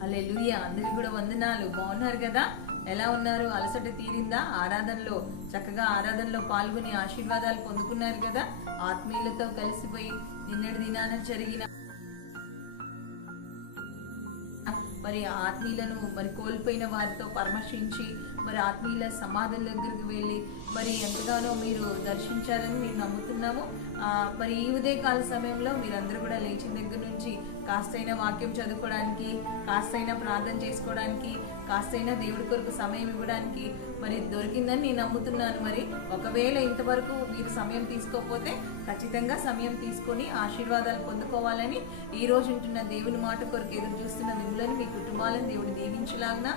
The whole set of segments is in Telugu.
హల్లెలూయా. అందరికీ కూడా వందనాలు. బాగున్నారు కదా? ఎలా ఉన్నారు? అలసట తీరిందా? ఆరాధనలో చక్కగా ఆరాధనలో పాల్గొని ఆశీర్వాదాలు పొందుకున్నారు కదా? ఆత్మీయులతో కలిసిపోయి నిన్నటి దినాన జరిగిన మరి ఆత్మీయులను మరి కోల్పోయిన వారితో పరామర్శించి మరి ఆత్మీయుల సమాధుల దగ్గరికి వెళ్ళి మరి ఎంతగానో మీరు దర్శించారని మేము నమ్ముతున్నాము. మరి ఈ ఉదయకాల సమయంలో మీరందరూ కూడా లేచిన దగ్గర నుంచి కాస్తైనా వాక్యం చదువుకోవడానికి, కాస్తైనా ప్రార్థన చేసుకోవడానికి, కాస్తైనా దేవుడి కొరకు సమయం ఇవ్వడానికి మరి దొరికిందని నేను నమ్ముతున్నాను. మరి ఒకవేళ ఇంతవరకు మీరు సమయం తీసుకోకపోతే ఖచ్చితంగా సమయం తీసుకొని ఆశీర్వాదాలు పొందుకోవాలని, ఈ రోజు ఉంటున్న దేవుని మాట కొరకు ఎదురు చూస్తున్న మిమ్మల్ని, మీ కుటుంబాలను దేవుడు దీవించలాగిన,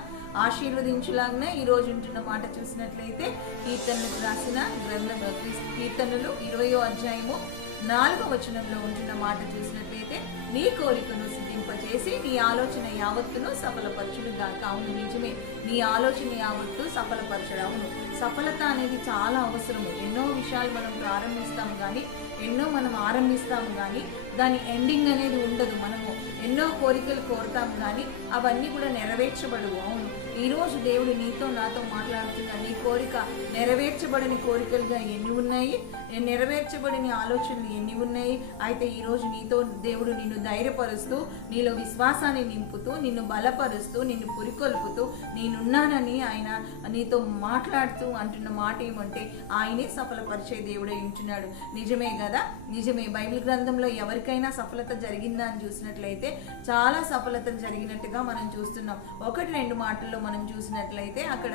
ఆశీర్వదించలాగిన ఈ రోజు ఉంటున్న మాట చూసినట్లయితే కీర్తనలకు రాసిన గ్రంథం కీర్తనలు 20వ అధ్యాయము 4వ వచనంలో ఉంటున్న మాట చూసినట్లయితే, నీ కోరికను సిద్ధింపచేసి నీ ఆలోచన యావత్తును సఫలపరచుడు గాక. అవును, నిజమే, నీ ఆలోచన యావత్తు సఫలపరచడం. అవును, సఫలత అనేది చాలా అవసరము. ఎన్నో విషయాలు మనం ప్రారంభిస్తాము కానీ, ఎన్నో మనం ఆరంభిస్తాము కానీ దాని ఎండింగ్ అనేది ఉండదు. మనము ఎన్నో కోరికలు కోరుతాము కానీ అవన్నీ కూడా నెరవేర్చబడవు. అవును, ఈరోజు దేవుడు నీతో నాతో మాట్లాడుతున్న నీ కోరిక నెరవేర్చబడని కోరికలుగా ఎన్ని ఉన్నాయి, నెరవేర్చబడిన ఆలోచనలు ఎన్ని ఉన్నాయి. అయితే ఈరోజు నీతో దేవుడు నిన్ను ధైర్యపరుస్తూ, నీలో విశ్వాసాన్ని నింపుతూ, నిన్ను బలపరుస్తూ, నిన్ను పురికొల్పుతూ నేనున్నానని ఆయన నీతో మాట్లాడుతూ అంటున్న మాట ఏమంటే, ఆయనే సఫలపరిచే దేవుడై ఉంటున్నాడు. నిజమే కదా? నిజమే. బైబిల్ గ్రంథంలో ఎవరికైనా సఫలత జరిగిందా అని చూసినట్లయితే చాలా సఫలత జరిగినట్టుగా మనం చూస్తున్నాం. 1-2 మాటల్లో మనం చూసినట్లయితే అక్కడ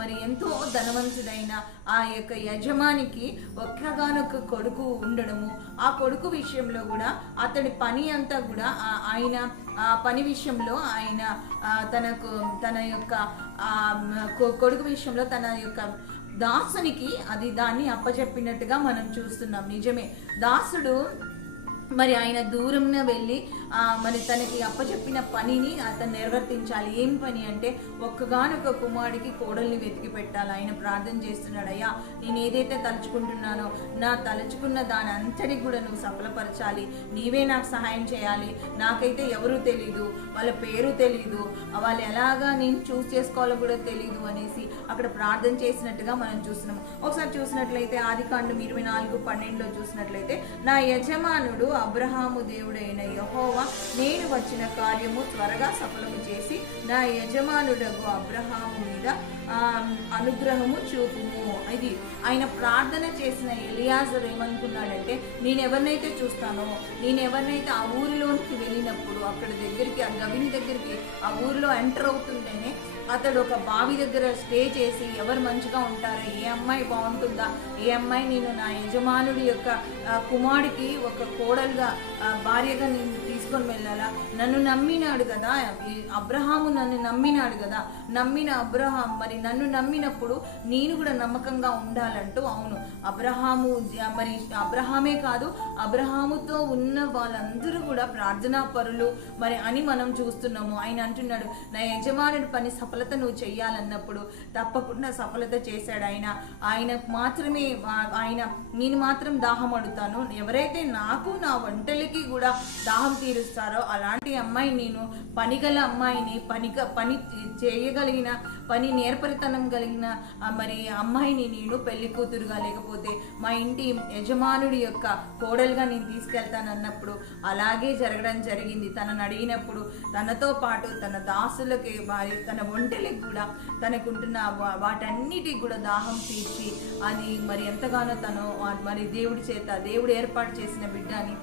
మరి ఎంతో ధనవంతుడైన ఆ యొక్క యజమానికి ఒక్కగానొక్క కొడుకు ఉండడము, ఆ కొడుకు విషయంలో కూడా అతడి పని అంతా కూడా ఆయన పని విషయంలో ఆయన తన యొక్క కొడుకు విషయంలో తన యొక్క దాసునికి దాన్ని అప్పచెప్పినట్టుగా మనం చూస్తున్నాం. నిజమే, దాసుడు మరి ఆయన దూరంగా వెళ్ళి మరి తనకి అప్పచెప్పిన పనిని అతను నిర్వర్తించాలి. ఏం పని అంటే, ఒక్కగానొక్క కుమారుడికి కోడల్ని వెతికి పెట్టాలి. ఆయన ప్రార్థన చేస్తున్నాడు, అయ్యా నేను ఏదైతే తలుచుకుంటున్నానో నా తలుచుకున్న దాని అంతటికి కూడా నువ్వు సఫలపరచాలి, నీవే నాకు సహాయం చేయాలి. నాకైతే ఎవరూ తెలీదు, వాళ్ళ పేరు తెలీదు, వాళ్ళు ఎలాగా నేను చూస్ చేసుకోవాలో కూడా తెలీదు అనేసి అక్కడ ప్రార్థన చేసినట్టుగా మనం చూస్తున్నాము. ఒకసారి చూసినట్లయితే ఆదికాండం 24:12 చూసినట్లయితే, నా యజమానుడు అబ్రహాము దేవుడైన యెహోవా నేను వచ్చిన కార్యము త్వరగా సఫలము చేసి నా యజమానుడగు అబ్రహాము మీద అనుగ్రహము చూపుము. ఇది ఆయన ప్రార్థన చేసిన ఎలియాజరు ఏమనుకున్నాడంటే, నేను ఎవరినైతే చూస్తానో, నేను ఎవరినైతే ఆ ఊరిలోనికి వెళ్ళినప్పుడు అక్కడ దగ్గరికి, ఆ గవిని దగ్గరికి ఆ ఊరిలో ఎంటర్ అవుతుంటేనే అతడు ఒక బావి దగ్గర స్టే చేసి ఎవరు మంచిగా ఉంటారో, ఏ అమ్మాయి బాగుంటుందా, ఏ అమ్మాయి నేను నా యజమానుడి యొక్క కుమారుడికి ఒక కోడలుగా భార్యగా నేను తీసుకొని వెళ్ళాలా, నన్ను నమ్మినాడు కదా అబ్రహాము, నన్ను నమ్మినాడు కదా, నమ్మిన అబ్రహాం మరి నన్ను నమ్మినప్పుడు నేను కూడా నమ్మకంగా ఉండాలంటూ. అవును, అబ్రహాము మరి అబ్రహామే కాదు, అబ్రహాముతో ఉన్న వాళ్ళందరూ కూడా ప్రార్థనా పరులు మరి అని మనం చూస్తున్నాము. ఆయన అంటున్నాడు, నా యజమానుడి పని సఫలత నువ్వు చెయ్యాలన్నప్పుడు తప్పకుండా సఫలత చేశాడు. ఆయన మాత్రమే నేను మాత్రం దాహం అడుగుతాను, ఎవరైతే నాకు నా వంటలకి కూడా దాహం తీరుస్తారో అలాంటి అమ్మాయి నేను, పనిగల అమ్మాయిని, పని చేయగలిగిన, పని నేర్పరితనం కలిగిన మరి అమ్మాయిని నేను పెళ్లి కూతురుగా, లేకపోతే మా ఇంటి యజమానుడి యొక్క కోడలుగా నేను తీసుకెళ్తాను అన్నప్పుడు అలాగే జరగడం జరిగింది. తనను అడిగినప్పుడు తనతో పాటు తన దాసులకి తన ఒంటెలకు కూడా తనకుంటున్న వాటన్నిటికి కూడా దాహం తీర్చి అది మరి ఎంతగానో తను మరి దేవుడు ఏర్పాటు చేసిన బిడ్డ అని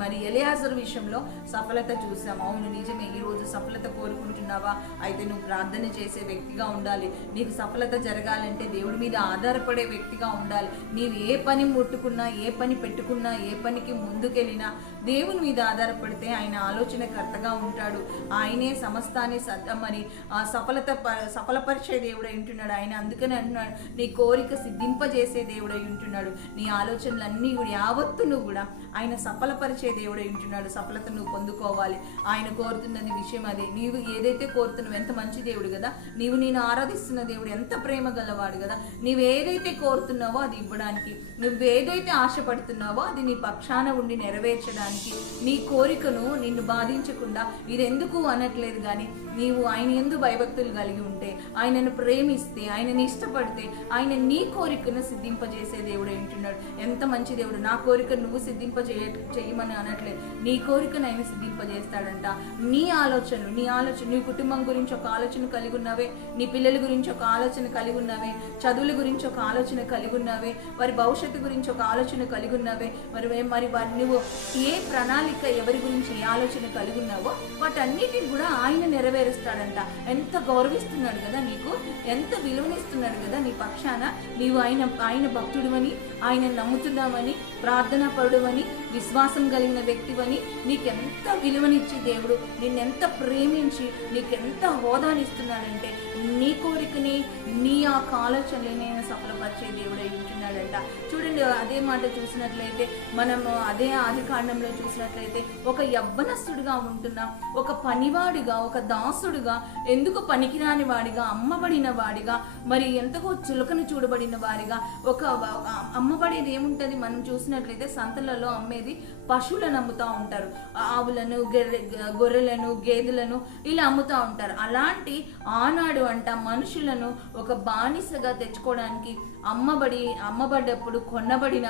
మరి ఎలియాజరు విషయంలో సఫలత చూసాం. అవును, నిజమే. ఈరోజు సఫలత కోరుకుంటున్నావా? అయితే నువ్వు ప్రార్థన చేసే వ్యక్తిగా ఉండాలి. నీకు సఫలత జరగాలంటే దేవుడి మీద ఆధారపడే వ్యక్తిగా ఉండాలి. నీవు ఏ పని ముట్టుకున్నా, ఏ పని పెట్టుకున్నా, ఏ పనికి ముందుకెళ్ళినా దేవుని మీద ఆధారపడితే ఆయన ఆలోచనకర్తగా ఉంటాడు. ఆయనే సమస్తాన్ని మరి సఫలపరిచే దేవుడై ఉంటున్నాడు ఆయన. అందుకని అంటున్నాడు, నీ కోరిక సిద్ధింపజేసే దేవుడై ఉంటున్నాడు. నీ ఆలోచనలన్నీ కూడా యావత్తును కూడా ఆయన సఫలపరిచే దేవుడు ఉంటున్నాడు. సఫలత నువ్వు పొందుకోవాలి. ఆయన కోరుతున్నది విషయం అదే. నీవు ఏదైతే కోరుతున్నావు, ఎంత మంచి దేవుడు కదా, నీవు నేను ఆరాధిస్తున్న దేవుడు ఎంత ప్రేమ గలవాడు కదా. నీవు ఏదైతే కోరుతున్నావో అది ఇవ్వడానికి, నువ్వు ఏదైతే ఆశపడుతున్నావో అది నీ పక్షాన ఉండి నెరవేర్చడానికి, నీ కోరికను నిన్ను బాధించకుండా ఇది ఎందుకు అనట్లేదు. కానీ నీవు ఆయన యందు భయభక్తులు కలిగి ఉంటే, ఆయనను ప్రేమిస్తే, ఆయనని ఇష్టపడితే, ఆయన నీ కోరికను సిద్ధింపజేసే దేవుడు ఉంటున్నాడు. ఎంత మంచి దేవుడు. నా కోరిక నువ్వు చేయమని అనట్లేదు, నీ కోరికను ఆయన సిద్ధింపజేస్తాడంట. నీ ఆలోచన నీ కుటుంబం గురించి ఒక ఆలోచన కలిగి ఉన్నావే, నీ పిల్లల గురించి ఒక ఆలోచన కలిగి ఉన్నావే, చదువుల గురించి ఒక ఆలోచన కలిగి ఉన్నావే, వారి భవిష్యత్తు గురించి ఒక ఆలోచన కలిగి ఉన్నావే, మరి నువ్వు ఏ ప్రణాళిక ఎవరి గురించి ఏ ఆలోచన కలిగి ఉన్నావో వాటన్నిటిని కూడా ఆయన నెరవేరుస్తాడంట. ఎంత గౌరవిస్తున్నాడు కదా, నీకు ఎంత విలువనిస్తున్నాడు కదా. నీ పక్షాన నీవు ఆయన భక్తుడివని, ఆయన నమ్ముతున్నామని, ప్రార్థనా పరుడువని, విశ్వాసం కలిగిన వ్యక్తివని, నీకెంత విలువనిచ్చి దేవుడు నిన్నెంత ప్రేమించి నీకెంత హోదానిస్తున్నాడంటే, నీ కోరికని నీ ఆ ఆలోచనలైనా సఫలపరిచే దేవుడు అయి ఉంటున్నాడంట. చూడండి, అదే మాట చూసినట్లయితే మనము అదే ఆది కాండంలో చూసినట్లయితే ఒక యవ్వనస్తుడిగా ఉంటున్న ఒక పనివాడిగా, ఒక దాసుడుగా, ఎందుకు పనికిరాని వాడిగా, అమ్మబడిన వాడిగా, మరి ఎంతకో చులకన చూడబడిన వాడిగా, ఒక అమ్మబడేది ఏముంటుంది మనం చూసినట్లయితే సంతలలో అమ్మేది పశువులను అమ్ముతూ ఉంటారు. ఆవులను, గొర్రెలను, గేదెలను ఇలా అమ్ముతూ ఉంటారు. అలాంటి ఆనాడు అంట మనుషులను ఒక బానిసగా తెచ్చుకోవడానికి అమ్మబడ్డప్పుడు కొన్నబడిన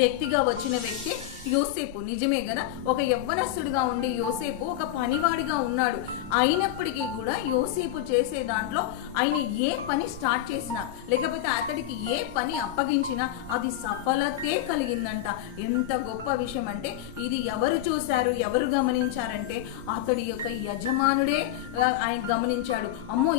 వ్యక్తిగా వచ్చిన వ్యక్తి యోసేపు. నిజమే కదా, ఒక యవ్వనస్తుడిగా ఉండి యోసేపు ఒక పనివాడిగా ఉన్నాడు. అయినప్పటికీ కూడా యోసేపు చేసే దాంట్లో ఆయన ఏ పని స్టార్ట్ చేసినా, లేకపోతే అతడికి ఏ పని అప్పగించినా అది సఫలతే కలిగిందంట. ఎంత గొప్ప విషయం అంటే, ఇది ఎవరు చూశారు, ఎవరు గమనించారంటే అతడి యొక్క యజమానుడే ఆయన గమనించాడు. అమ్మో,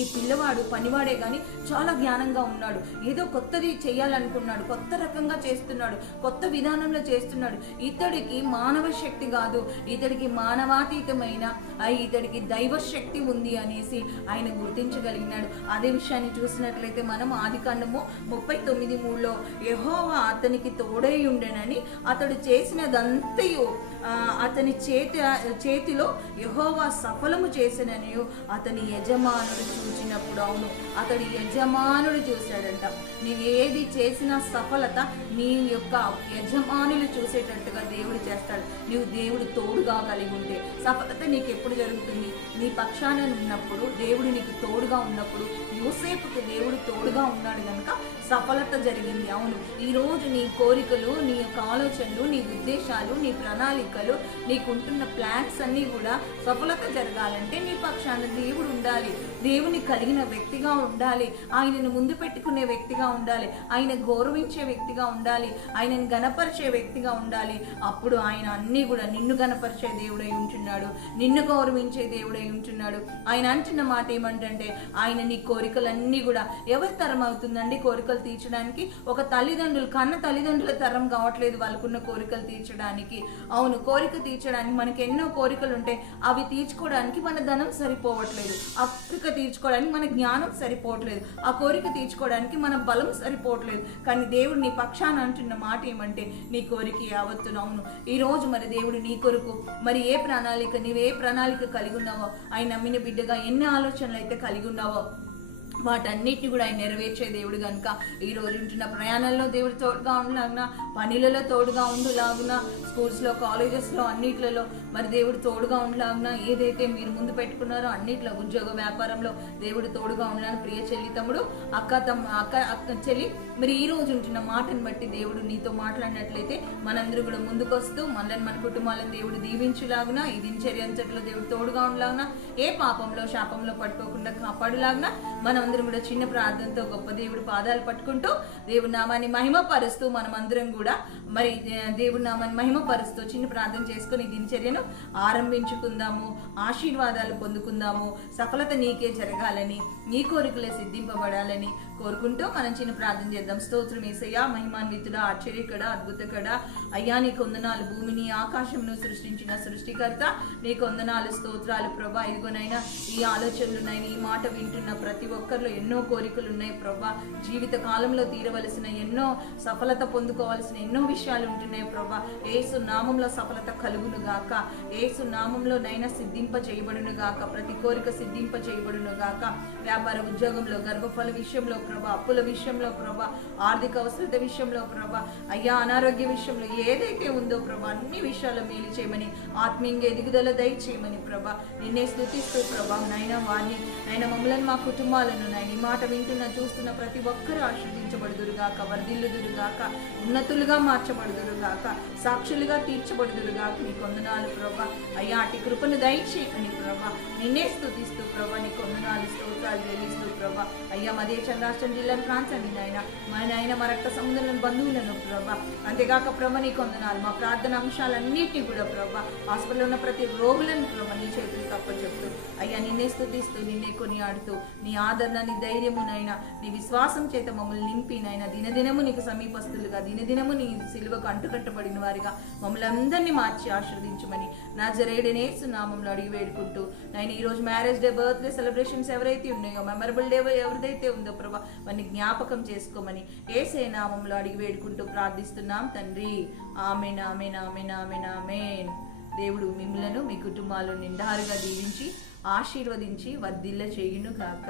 ఈ పిల్లవాడు పనివాడే కానీ చాలా జ్ఞానంగా ఉన్నాడు, ఏదో కొత్తది చేయాలనుకున్నాడు, కొత్త రకంగా చేస్తున్నాడు, కొత్త విధానంలో చేస్తున్నాడు. ఇతడికి మానవ శక్తి కాదు, ఇతడికి మానవాతీతమైన ఇతడికి దైవ శక్తి ఉంది అనేసి ఆయన గుర్తించగలిగినాడు. అదే విషయాన్ని చూసినట్లయితే మనం ఆదికాండము 39:3 యెహోవా అతనికి తోడై ఉండెనని, అతడు చేసినదంతయు అతని చేతిలో యెహోవా సఫలము చేసినని అతని యజమానుడు చూచినప్పుడు, అవును, అతడి యజమానుడు చూశాడంట. నీవేది చేసిన సఫలత నీ యొక్క యజమానులు చూసేటట్టుగా దేవుడు చేస్తాడు. నీవు దేవుడు తోడుగా కలిగి ఉంటే సఫలత నీకు ఎప్పుడు జరుగుతుంది? నీ పక్షాన ఉన్నప్పుడు, దేవుడు నీకు తోడుగా ఉన్నప్పుడు. యోసేపుకు దేవుడు తోడుగా ఉన్నాడు కనుక సఫలత జరిగింది. అవును, ఈరోజు నీ కోరికలు, నీ యొక్క ఆలోచనలు, నీ ఉద్దేశాలు, నీ ప్రణాళికలు, నీకుంటున్న ప్లాన్స్ అన్నీ కూడా సఫలత జరగాలంటే నీ పక్షాన దేవుడు ఉండాలి, దేవుని కలిగిన వ్యక్తిగా ఉండాలి, ఆయనను ముందు పెట్టుకునే వ్యక్తిగా ఉండాలి, ఆయన గౌరవించే వ్యక్తిగా ఉండాలి, ఆయనను గణపరిచే వ్యక్తిగా ఉండాలి. అప్పుడు ఆయన అన్నీ కూడా నిన్ను గణపరిచే దేవుడై ఉంటున్నాడు, నిన్ను గౌరవించే దేవుడై ఉంటున్నాడు. ఆయన అంటున్న మాట ఏమంటే, ఆయన నీ కోరికలన్నీ కూడా ఎవరి తరం అవుతుందండి కోరికలు తీర్చడానికి? ఒక తల్లిదండ్రులు కన్న తల్లిదండ్రుల తరం కావట్లేదు వాళ్ళకున్న కోరికలు తీర్చడానికి. అవును, కోరిక తీర్చడానికి మనకి ఎన్నో కోరికలు ఉంటాయి, అవి తీర్చుకోవడానికి మన ధనం సరిపోవట్లేదు, ఆ కోరిక తీర్చుకోవడానికి మన జ్ఞానం సరిపోవట్లేదు, ఆ కోరిక తీర్చుకోవడానికి మన బలం సరిపోవట్లేదు. కానీ దేవుడు నీ పక్షాన అంటున్న మాట ఏమంటే, నీ కోరిక యావత్తును. అవును, ఈరోజు మరి దేవుడు నీ కొరకు మరి ఏ ప్రణాళిక, నీవే ప్రణాళిక కలిగి ఉన్నావో, ఆయన నమ్మిన బిడ్డగా ఎన్ని ఆలోచనలు అయితే కలిగి ఉన్నావో వాటన్నిటిని కూడా ఆయన నెరవేర్చే దేవుడు కనుక ఈ రోజు ఉంటున్న ప్రయాణంలో దేవుడు తోడుగా ఉండలాగున, పనులలో తోడుగా ఉండలాగున, స్కూల్స్లో, కాలేజెస్లో అన్నిట్లలో మరి దేవుడు తోడుగా ఉండలాగున, ఏదైతే మీరు ముందు పెట్టుకున్నారో అన్నిట్లో, ఉద్యోగ వ్యాపారంలో దేవుడు తోడుగా ఉండాలని ప్రియ చెల్లి, తమ్ముడు, అక్క చెల్లి, మరి ఈ రోజు ఉంటున్న మాటను బట్టి దేవుడు నీతో మాట్లాడినట్లయితే మనందరూ కూడా ముందుకు వస్తూ మనల్ని, మన కుటుంబాలను దేవుడు దీవించులాగున, ఈ దినచర్య అంతట్లో దేవుడు తోడుగా ఉండలాగున, ఏ పాపంలో శాపంలో పట్టుకోకుండా కాపాడులాగున, మనం అందరం కూడా చిన్న ప్రార్థనతో గొప్ప దేవుడు పాదాలు పట్టుకుంటూ దేవుడి నామాన్ని మహిమ పరుస్తూ మనమందరం కూడా మరి దేవుడి నామాన్ని మహిమ మహిమపరుస్తూ చిన్న ప్రార్థన చేసుకొని దినచర్యను ఆరంభించుకుందాము. ఆశీర్వాదాలు పొందుకుందాము. సఫలత నీకే జరగాలని, నీ కోరికలే సిద్ధింపబడాలని కోరుకుంటూ మనం చిన్న ప్రార్థన చేద్దాం. స్తోత్రం యేసయ్యా, మహిమాన్వితుడా, ఆశ్చర్యకడ, అద్భుతకడ అయ్యా, నీకు వందనాలు. భూమిని ఆకాశమును సృష్టించిన సృష్టికర్త నీకు వందనాలు, స్తోత్రాలు ప్రభా. ఇదిగోనైనా ఈ ఆలోచనలునైనా ఈ మాట వింటున్న ప్రతి ఒక్కరిలో ఎన్నో కోరికలు ఉన్నాయి ప్రభా. జీవిత కాలంలో తీరవలసిన ఎన్నో, సఫలత పొందుకోవాల్సిన ఎన్నో విషయాలు ఉంటున్నాయి ప్రభా. యేసు నామంలో సఫలత కలుగును గాక. యేసు నామంలో నైనా సిద్ధింప చేయబడును గాక. ప్రతి కోరిక సిద్ధింప చేయబడును గాక. వ్యాపార ఉద్యోగంలో, గర్భఫల విషయంలో ప్రభా, అప్పుల విషయంలో ప్రభా, ఆర్థిక అవసరత విషయంలో ప్రభా, అయ్యా అనారోగ్య విషయంలో ఏదైతే ఉందో ప్రభా, అన్ని విషయాలు మేలు చేయమని, ఆత్మీయంగా ఎదుగుదల దయచేయమని ప్రభా. నిన్నే స్తుతిస్తూ ప్రభా నైనా వారిని, నైనా మమ్మల్ని, మా కుటుంబాలను నైనా ఈ మాట వింటున్న చూస్తున్న ప్రతి ఒక్కరూ ఆశీర్వదించబడుదురుగాక, వర్ధిల్లుదురుగాక, ఉన్నతులుగా మార్చబడుదురుగాక, సాక్షులుగా తీర్చబడుదురుగాక. నీకు వందనాలు ప్రభా. అయ్యా అటు కృపను దయచేయమని ప్రభా. నిన్నే స్తుతిస్తూ ప్రభా, నీకు వందనాలు, స్తోత్రాలు చెల్లిస్తూ ప్రభా. అయ్యా మా దేశం, రాష్ట్రం, జిల్లాల ప్రాంతాన్ని నాయన, మా నాయన మా రక్త సముద్రులను, బంధువులను ప్రభా. అంతేగాక ప్రభా నీకు వందనాలు. మా ప్రార్థన అంశాలన్నిటినీ కూడా ప్రభా, హాస్పిటల్లో ఉన్న ప్రతి రోగులను ప్రభా నీ చేతులు తప్పచెప్తూ అయ్యా నిన్నే స్తుతిస్తూ, నిన్నే కొనియాడుతూ, నీ ఆదరణ, నీ ధైర్యమునైనా, నీ విశ్వాసం చేత మమ్మల్ని నింపినైనా, దినదినము నీకు సమీపస్తులుగా, దినదినము నీ సిలువకు అంటుకట్టబడిన వారిగా మమ్మల్ని అందరినీ మార్చి ఆశీర్వదించమని నజరేయుడైన యేసు నామములో అడిగి వేడుకుంటూ నేను ఈరోజు మ్యారేజ్ డే, బర్త్డే సెలబ్రేషన్స్ ఎవరైతే ఉన్నాయో, మెమరబుల్ డే ఎవరిదైతే ఉందో ప్రభా, వారిని జ్ఞాపకం చేసుకోమని యేసే నామములో అడిగి వేడుకుంటూ ప్రార్థిస్తున్నాం తండ్రి. ఆమేన్, ఆమేన్, ఆమేన్, ఆమేన్, ఆమేన్. దేవుడు మిమ్మలను, మీ కుటుంబాలను నిండారుగా దీవించి ఆశీర్వదించి వర్ధిల్ల చేయును గాక.